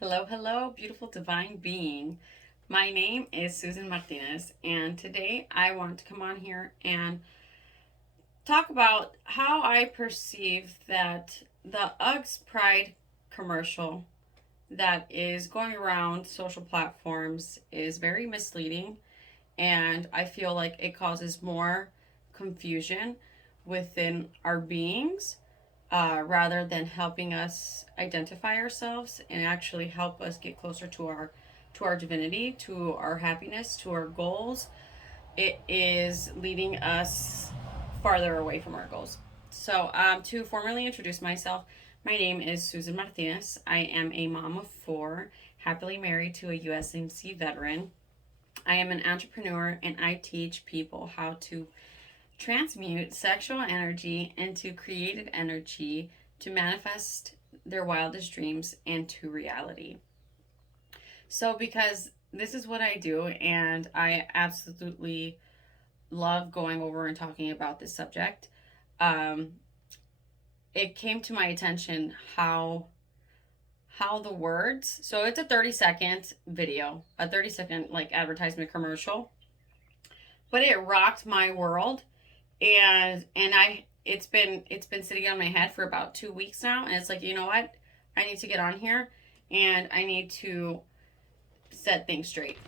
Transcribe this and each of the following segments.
Hello, hello, beautiful divine being. My name is Susan Martinez, and today I want to come on here and talk about how I perceive that the UGGS Pride commercial that is going around social platforms is very misleading, and I feel like it causes more confusion within our beings rather than helping us identify ourselves and actually help us get closer to our divinity, to our happiness, to our goals. It is leading us farther away from our goals. So, to formally introduce myself, my name is Susan Martinez. I am a mom of four, happily married to a USMC veteran. I am an entrepreneur and I teach people how to transmute sexual energy into creative energy to manifest their wildest dreams into reality. So, because this is what I do, and I absolutely love going over and talking about this subject, um, it came to my attention how the words. So it's a 30-second video, a 30-second like advertisement commercial, but it rocked my world, and I it's been sitting on my head for about 2 weeks now, and it's like, you know what, I need to get on here and I need to set things straight.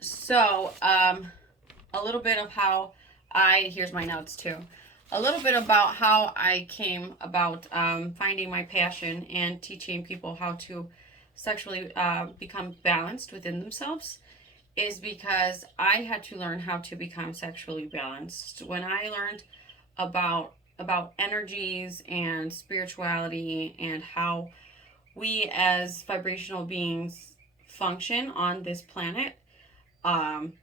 So a little bit of how I here's my notes too, a little bit about how I came about finding my passion and teaching people how to sexually become balanced within themselves is because I had to learn how to become sexually balanced. When I learned about energies and spirituality and how we as vibrational beings function on this planet, um,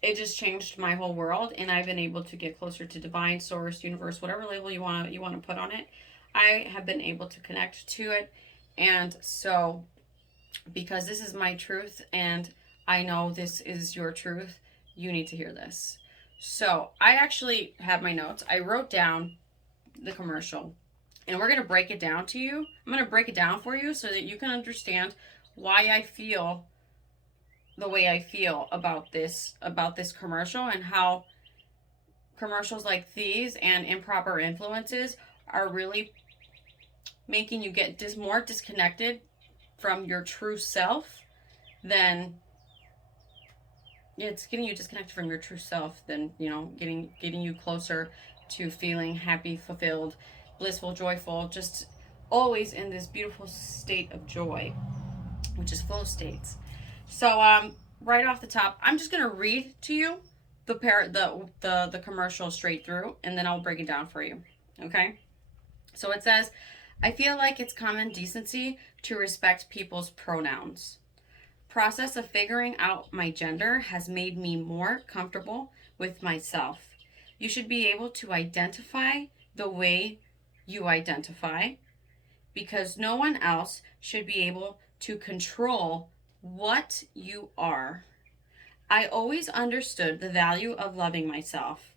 it just changed my whole world, and I've been able to get closer to divine, source, universe, whatever label you want to put on it. I have been able to connect to it, and so because this is my truth and I know this is your truth, you need to hear this. So I actually have my notes. I wrote down the commercial, and we're going to break it down to you. I'm going to break it down for you so that you can understand why I feel the way I feel about this commercial, and how commercials like these and improper influences are really making you get more disconnected from your true self than it's getting you disconnected from your true self than, getting you closer to feeling happy, fulfilled, blissful, joyful, just always in this beautiful state of joy, which is flow states. So right off the top, I'm just gonna read to you the commercial straight through, and then I'll break it down for you. Okay? So it says, I feel like it's common decency to respect people's pronouns. Process of figuring out my gender has made me more comfortable with myself. You should be able to identify the way you identify, because no one else should be able to control what you are. I always understood the value of loving myself.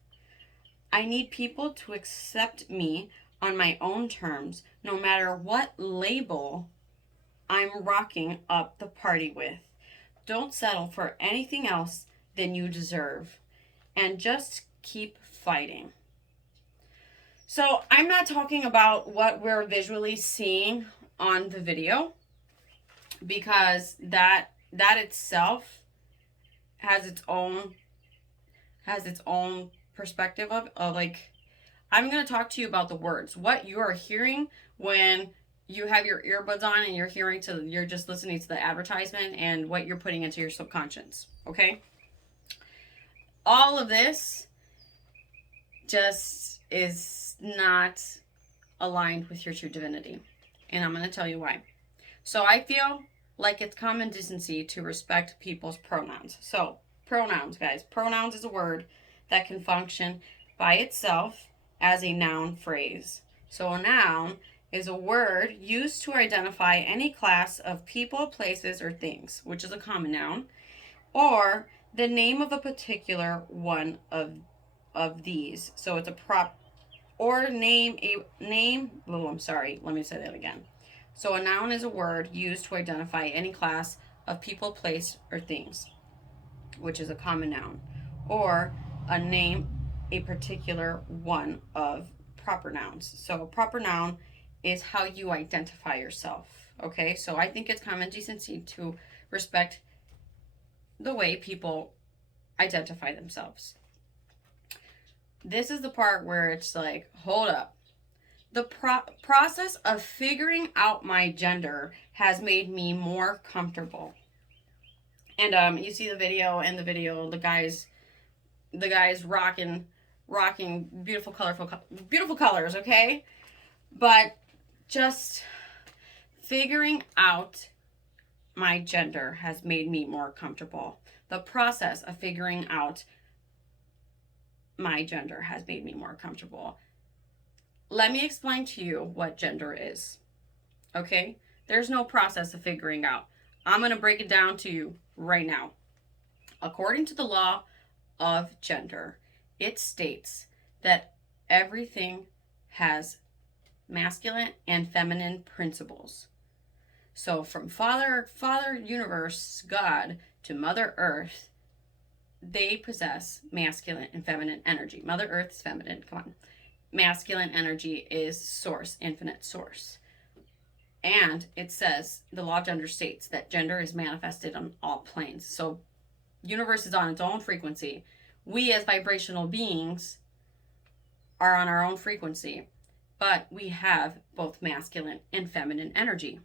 I need people to accept me on my own terms, no matter what label I'm rocking up the party with. Don't settle for anything else than you deserve, and just keep fighting. So, I'm not talking about what we're visually seeing on the video, because that itself has its own perspective of like, I'm going to talk to you about the words, what you are hearing when you have your earbuds on and you're just listening to the advertisement, and what you're putting into your subconscious. Okay, all of this just is not aligned with your true divinity, and I'm going to tell you why. So I feel like it's common decency to respect people's pronouns. So pronouns, guys, pronouns is a word that can function by itself as a noun phrase. So a noun is a word used to identify any class of people, places, or things, which is a common noun, or the name of a particular one of these. So it's a prop or name a name. Oh, I'm sorry. Let me say that again. So a noun is a word used to identify any class of people, place, or things, which is a common noun, or a name, a particular one of proper nouns. So a proper noun is how you identify yourself. Okay, so I think it's common decency to respect the way people identify themselves. This is the part where it's like, hold up. The process of figuring out my gender has made me more comfortable. And you see the video, and the guys rocking beautiful beautiful colors, okay? But just figuring out my gender has made me more comfortable. The process of figuring out my gender has made me more comfortable. Let me explain to you what gender is. Okay? There's no process of figuring out. I'm going to break it down to you right now. According to the law of gender, it states that everything has masculine and feminine principles. So from Father Universe, God, to Mother Earth, they possess masculine and feminine energy. Mother Earth is feminine, come on. Masculine energy is source, infinite source. And it says, the law of gender states that gender is manifested on all planes. So universe is on its own frequency. We as vibrational beings are on our own frequency, but we have both masculine and feminine energy.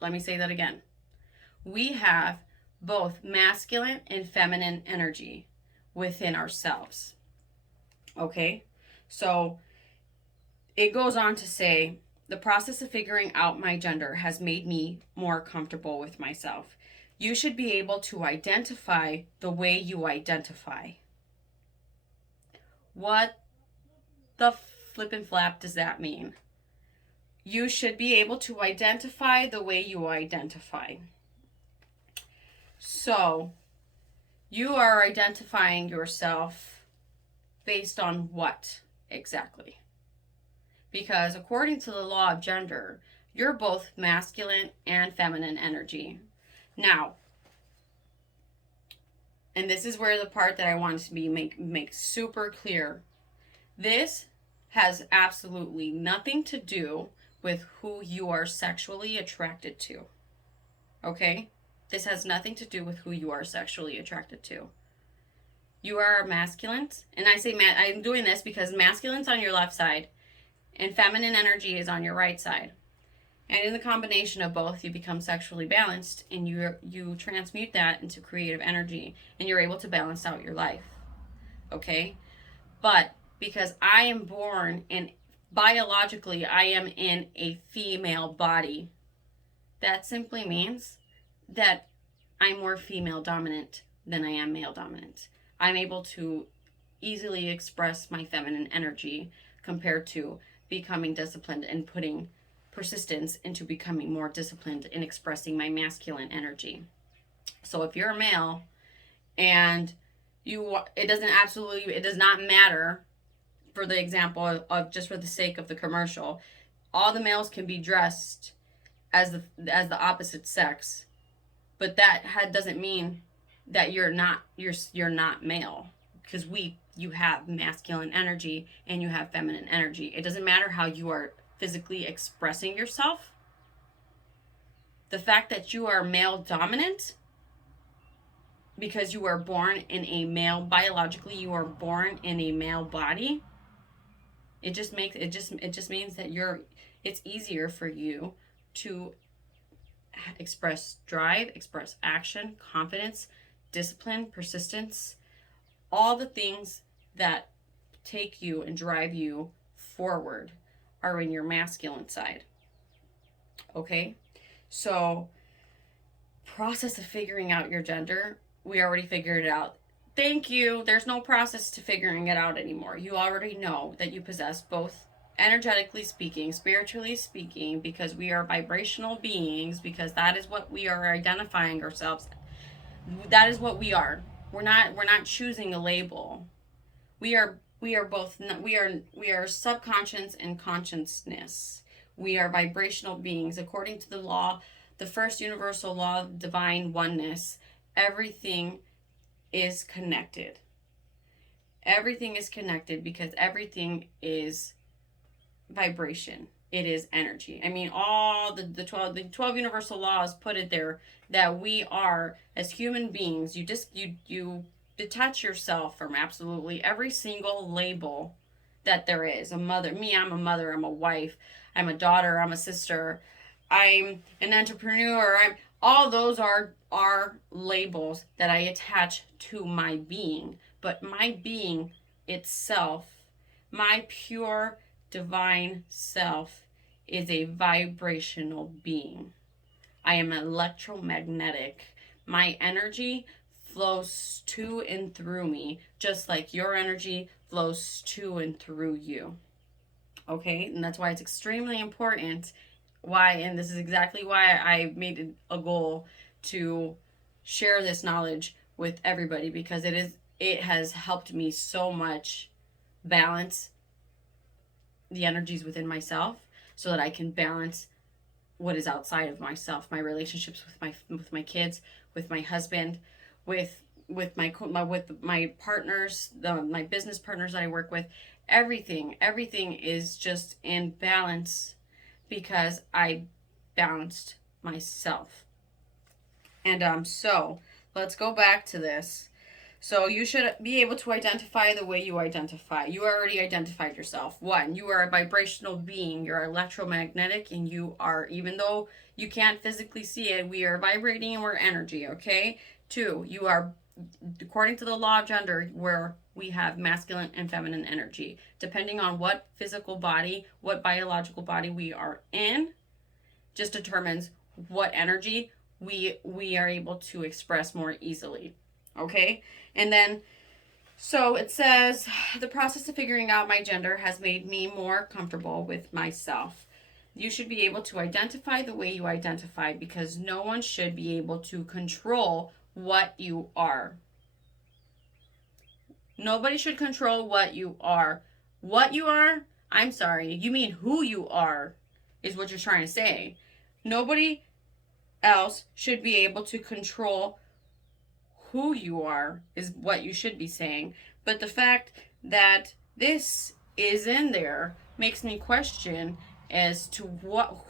Let me say that again. We have both masculine and feminine energy within ourselves. Okay? So it goes on to say, the process of figuring out my gender has made me more comfortable with myself. You should be able to identify the way you identify. What the flippin' flap does that mean? You should be able to identify the way you identify. So, you are identifying yourself based on what exactly? Because according to the law of gender, you're both masculine and feminine energy. Now, and this is where the part that I want to be make super clear. This has absolutely nothing to do with who you are sexually attracted to. Okay? This has nothing to do with who you are sexually attracted to. You are masculine, and I say I'm doing this because masculine's on your left side and feminine energy is on your right side. And in the combination of both, you become sexually balanced, and you transmute that into creative energy, and you're able to balance out your life. Okay? But because I am born in, biologically, I am in a female body, that simply means that I'm more female dominant than I am male dominant. I'm able to easily express my feminine energy compared to becoming disciplined and putting persistence into becoming more disciplined in expressing my masculine energy. So if you're a male and it does not matter, for the example of just for the sake of the commercial, all the males can be dressed as the opposite sex, but that doesn't mean that you're not male, because you have masculine energy and you have feminine energy. It doesn't matter how you are physically expressing yourself. The fact that you are male dominant because you are born in a male, biologically you are born in a male body, it just means that it's easier for you to express drive, express action, confidence, discipline, persistence, all the things that take you and drive you forward are in your masculine side. Okay? So, process of figuring out your gender, we already figured it out. Thank you. There's no process to figuring it out anymore. You already know that you possess both, energetically speaking, spiritually speaking, because we are vibrational beings, because that is what we are identifying ourselves. That is what we are. We're not choosing a label. We are both, we are subconscious and consciousness. We are vibrational beings. According to the law, the first universal law of divine oneness, everything is connected. Everything is connected because everything is vibration. It is energy. I mean, all the 12 universal laws put it there that we are, as human beings, you detach yourself from absolutely every single label that there is. I'm a mother, I'm a wife, I'm a daughter, I'm a sister, I'm an entrepreneur. I'm all those are labels that I attach to my being. But my being itself, my pure divine self, is a vibrational being. I am electromagnetic. My energy flows to and through me, just like your energy flows to and through you. Okay? And that's why it's extremely important and this is exactly why I made it a goal to share this knowledge with everybody, because it has helped me so much balance the energies within myself so that I can balance what is outside of myself, my relationships with my kids, with my husband, with my partners, my business partners that I work with. Everything is just in balance because I balanced myself. And so let's go back to this. So you should be able to identify the way you identify. You already identified yourself. 1, you are a vibrational being. You're electromagnetic, and you are, even though you can't physically see it, we are vibrating and we're energy, okay? 2, you are, according to the law of gender, where we have masculine and feminine energy. Depending on what physical body, what biological body we are in, just determines what energy we are able to express more easily. Okay? And then, so it says, the process of figuring out my gender has made me more comfortable with myself. You should be able to identify the way you identify, because no one should be able to control what you are. Nobody should control what you are. What you are? I'm sorry. You mean who you are is what you're trying to say. Nobody else should be able to control who you are is what you should be saying. But the fact that this is in there makes me question as to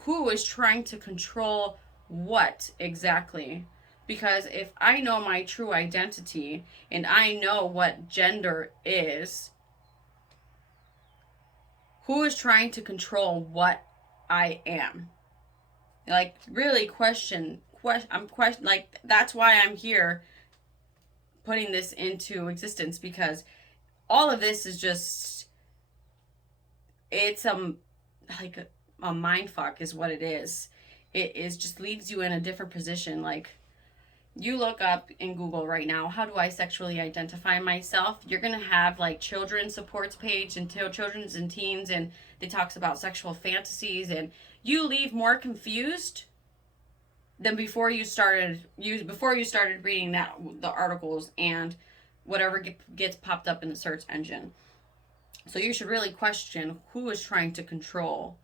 who is trying to control what exactly. Because if I know my true identity and I know what gender is, who is trying to control what I am? Like, really like, that's why I'm here putting this into existence, because all of this is just, it's like a mind fuck is what it is. It is just leaves you in a different position. Like, you look up in Google right now, how do I sexually identify myself? You're going to have like children's supports page and children's and teens, and it talks about sexual fantasies, and you leave more confused than before you started reading the articles and whatever gets popped up in the search engine. So you should really question who is trying to control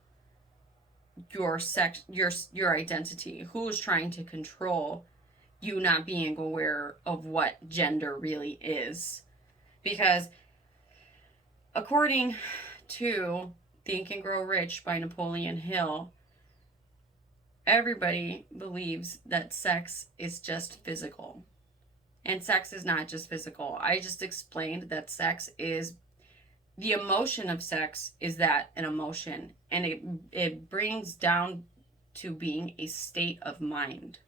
your identity. Who is trying to control you not being aware of what gender really is. Because according to Think and Grow Rich by Napoleon Hill, everybody believes that sex is just physical. And sex is not just physical. I just explained that sex is, the emotion of sex is that an emotion. And it brings down to being a state of mind.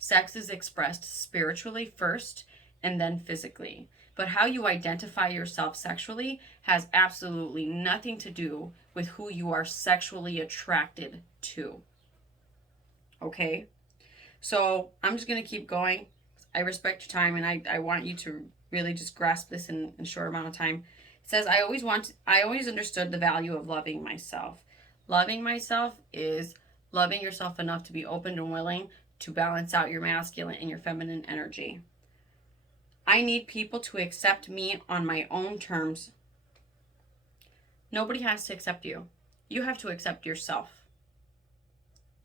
Sex is expressed spiritually first and then physically. But how you identify yourself sexually has absolutely nothing to do with who you are sexually attracted to. Okay? So I'm just going to keep going. I respect your time, and I want you to really just grasp this in a short amount of time. It says, I always understood the value of loving myself. Loving myself is loving yourself enough to be open and willing to balance out your masculine and your feminine energy. I need people to accept me on my own terms. Nobody has to accept you. You have to accept yourself.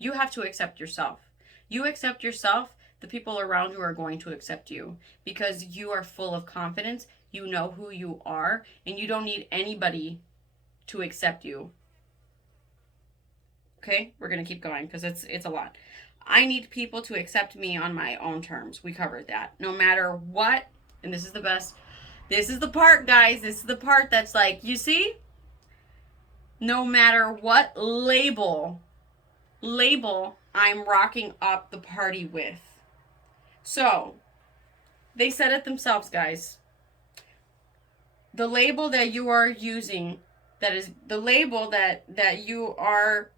You have to accept yourself. You accept yourself, the people around you are going to accept you because you are full of confidence. You know who you are, and you don't need anybody to accept you. Okay, we're gonna keep going because it's a lot. I need people to accept me on my own terms. We covered that. No matter what, and this is the best. This is the part, guys. This is the part that's like, you see? No matter what label I'm rocking up the party with. So, they said it themselves, guys. The label that you are using, that is the label that you are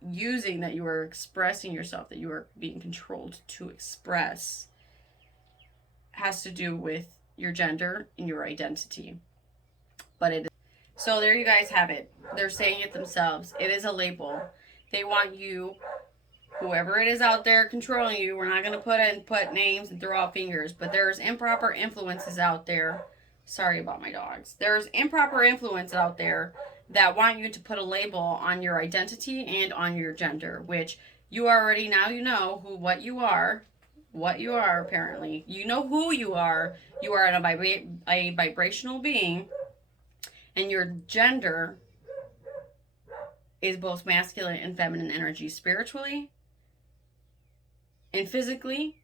using, that you are expressing yourself, that you are being controlled to express, has to do with your gender and your identity. But it is. So there you guys have it. They're saying it themselves. It is a label. They want you, whoever it is out there controlling you, we're not going to put names and throw out fingers, but there's improper influences out there. Sorry about my dogs. There's improper influence out there that want you to put a label on your identity and on your gender, which you already, now you know what you are apparently. You know who you are. You are a vibrational being, and your gender is both masculine and feminine energy. Spiritually and physically,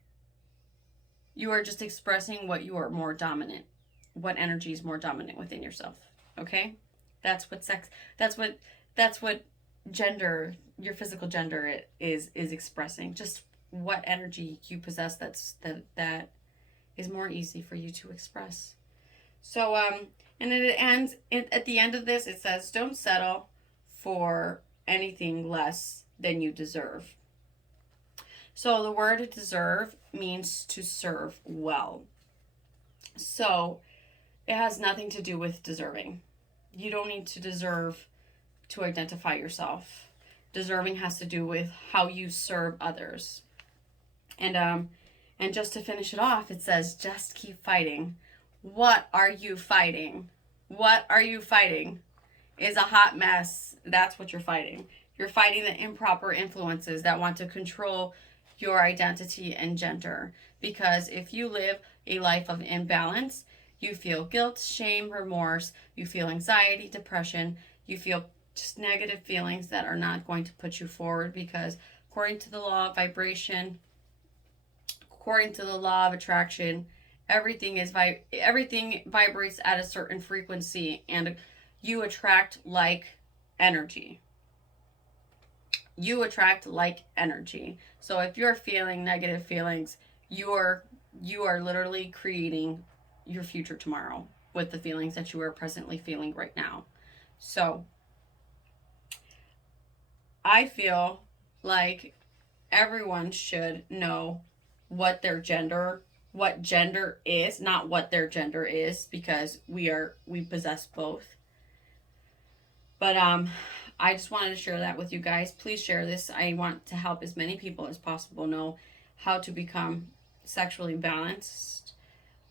you are just expressing what you are more dominant, what energy is more dominant within yourself. Okay? That's what gender, your physical gender is expressing. Just what energy you possess that is more easy for you to express. So and it ends at the end of this, it says, don't settle for anything less than you deserve. So the word deserve means to serve well. So it has nothing to do with deserving. You don't need to deserve to identify yourself. Deserving has to do with how you serve others. And just to finish it off, it says, just keep fighting. What are you fighting? What are you fighting? Is a hot mess. That's what you're fighting. You're fighting the improper influences that want to control your identity and gender. Because if you live a life of imbalance, you feel guilt, shame, remorse, you feel anxiety, depression, you feel just negative feelings that are not going to put you forward, because according to the law of vibration, according to the law of attraction, everything vibrates at a certain frequency, and you attract like energy. You attract like energy. So if you're feeling negative feelings, you are literally creating your future tomorrow with the feelings that you are presently feeling right now. So I feel like everyone should know what gender is, not what their gender is, because we possess both. But I just wanted to share that with you guys. Please share this. I want to help as many people as possible know how to become sexually balanced,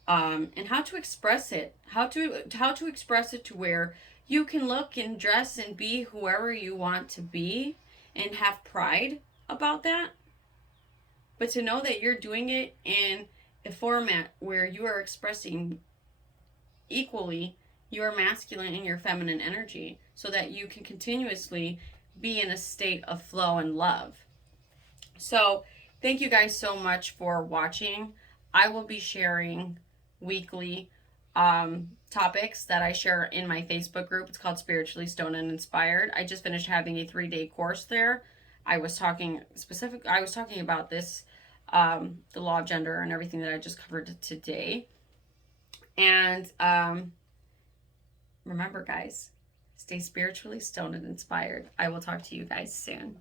and how to express it. How to express it to where you can look and dress and be whoever you want to be and have pride about that. But to know that you're doing it in a format where you are expressing equally your masculine and your feminine energy, so that you can continuously be in a state of flow and love. So thank you guys so much for watching. I will be sharing weekly topics that I share in my Facebook group. It's called Spiritually Stoned and Inspired. I just finished having a 3-day course there. I was talking about this, the law of gender and everything that I just covered today. And remember, guys, stay spiritually stoned and inspired. I will talk to you guys soon.